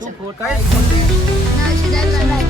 તું ફોટા ના સીધા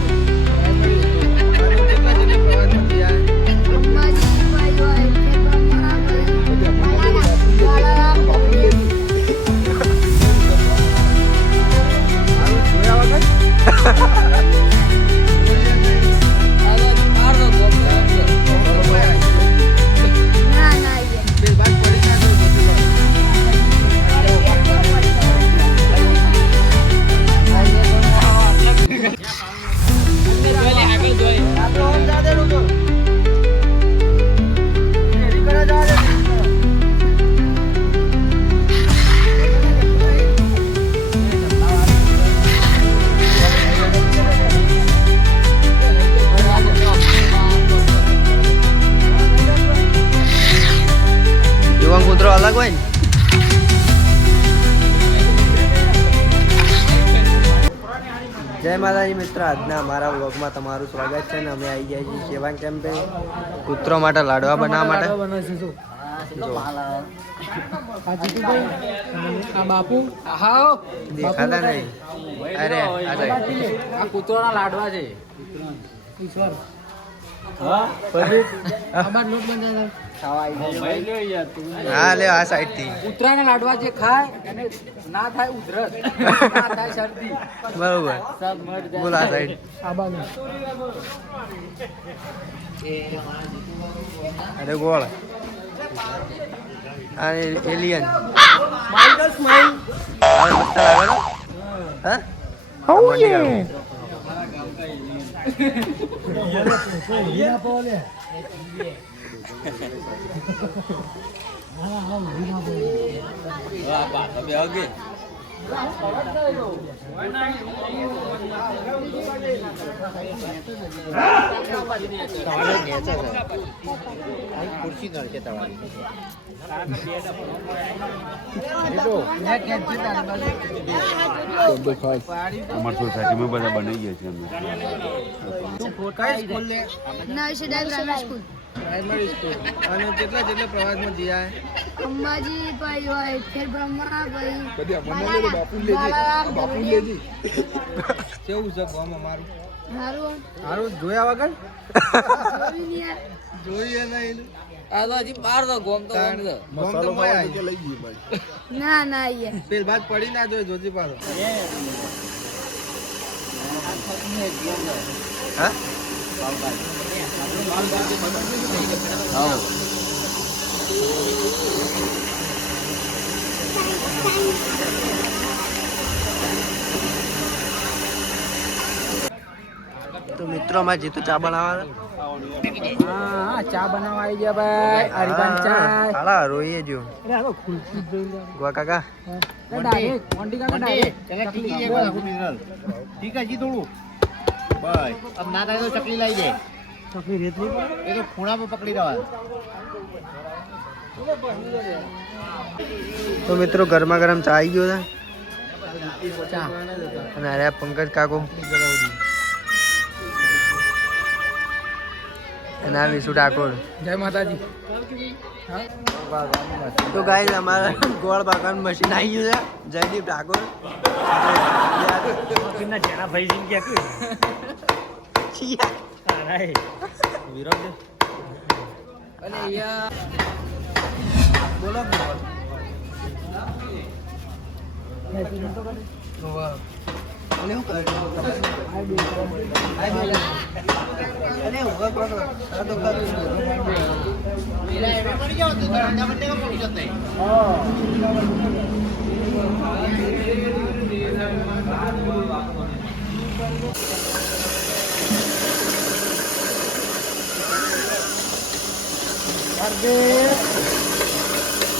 કૂતરો અલગ હોય ને. જય માતાજી મિત્રો, આજના અમારા વ્લોગમાં તમારું સ્વાગત છે ને અમે આવી ગયા છીએ સેવા કેમ્પે કૂતરો માટે લાડવા બનાવવા માટે. બાપુ દેખાતા નહીં. અરે આ કૂતરોના લાડવા છે. હા લે આ સાઈડ થી કૂતરાના લાડવા જે ખાય એને ના થાય ઉધરસ, ના થાય શરદી. બરોબર. બોલ આ સાઈડ. અરે ગોળ આ એલિયન સ્માઈલ મસ્ત લાગે ને. હા અમારી સોસાયટીમાં બધા બનાવી ગયા છે અમે. પ્રાઇમરી સ્કૂલ અને કેટલા પ્રવાસમાં જયા અંબાજી ભાઈ હોય ફેર બ્રહ્મા ભાઈ કેવું છે ગામ અમારું? મારું સારું જોયા વગર જોઈએ નહીં. આ તો હજી બાર તો ગોમ તો ના ના યાર પેલ બાદ પડી ના જોઈએ જોજી પાડો. હા તો મિત્રો માં જીતું ચા બનાવવા. હા ચા બનાવવા આવી ગયા ભાઈ. હરિભાન ચા હાલા રોઈએ જો ગોવા કાકા ડાયરેક્ટ મોંડી કાકા ડાયરેક્ટ ठीक है जी थोड़ू बस अब ना થાય તો ચકલી લાવી દે. ચકલી રેત નહીં એ તો ખૂણા પર પકડી રહ્યા. તો મિત્રો ગરમા ગરમ ચા આવી ગયો છે ચા અને અરે પંકજ કાકો અને આ વિશુ ઠાકોર. જય માતાજી. તો ગાઈસ અમારા ગોળ પાકવાનું મશીન આવી ગયું છે. જયદીપ ઠાકોર જેના ભાઈ જીન કે વિરોધ અને અહીંયા બોલો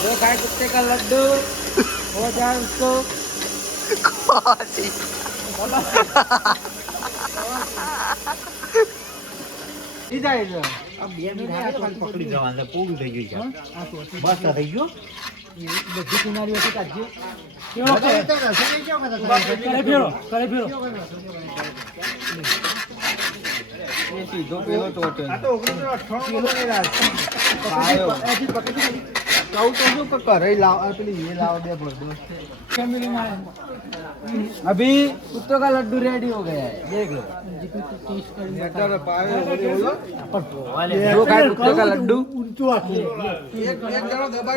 जो खाए कुत्ते का लड्डू हो जाए उसको પકડી જવાનું પૂરું થઈ ગયું છે. બસ થઈ ગયું બધી કિનારીઓથી કાઢજો. સીધો પેલો ચોટે. આ તો 1998 કહું તો શું કે ઘરે લાવ પેલી એ લાવ દે બધું ફેમિલીમાં अभी कुत्तों का लड्डू रेडी हो गया है, देख लो। जो खाए कुत्ते का लड्डू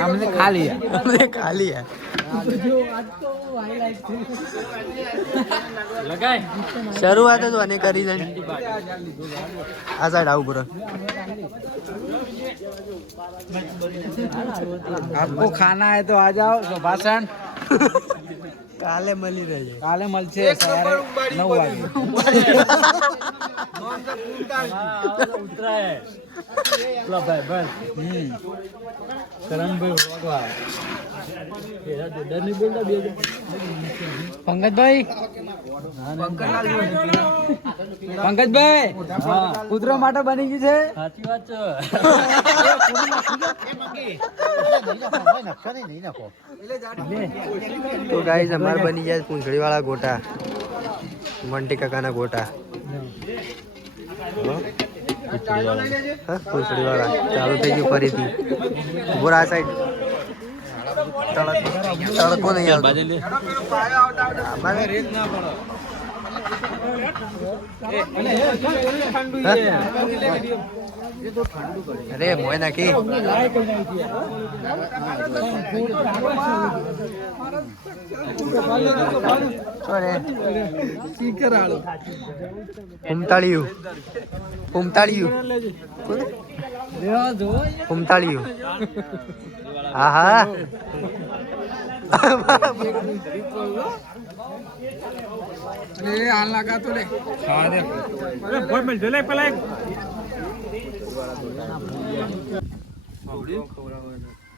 हमने खा लिया। हमने खा लिया શરૂઆત જ મને કરી દે આ સાઈડ આવું પૂરો आपको खाना है तो आ जाओ सुभाषण। કાલે મળી રહેજે काले मलछे सवारे 9 वागे। पंकज भाई કૂતરો માટે બની ગઈ છે। સાચી વાત છે તો ગાઈસ અમાર બની જાય પૂંછડી વાળા ગોટા મંટી કાકાના ગોટા હા પૂંછડી વાળા ચાલુ થઈ ગયું ફરીથી બોરા સાઈડ તડકો નહીં આવતો અમારે રેત ના અરે મોય નાખી ઉમતાળિયું હા હા अरे हाल लगा तो ले खा दे। अरे बहुत मिल ले पहले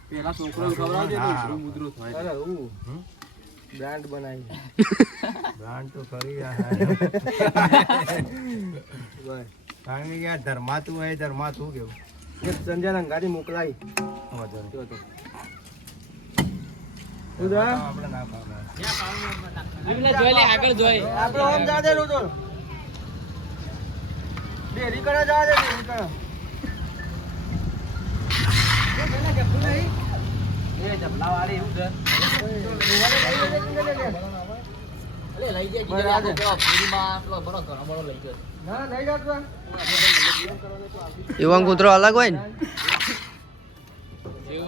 પેલા છોકરો ખવડાવ દે તો મુદ્રો થાય। અરે ઓ બ્રાન્ડ બનાવી બ્રાન્ડ તો કરી ભાઈ કાંઈ યાર ધર્માતું હોય ધર્માતું કેવું એક સંજયના ગાડી મોકલાઈ વાંધો તો ઉદા આપણે ના પાવના આપણે જોઈ લે આગળ જોઈ આપણે ઓમ જા દે રો તો ડેરી કરે જા દે ડેરી કરે એ જબલા વાળી હું છે અલે લઈ જાય કે આ પૂરીમાં પેલો બરો ઘણો બરો લઈ ગયો ના લઈ જા તું એવો કૂતરો અલગ હોય ને એવું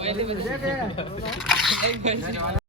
હોય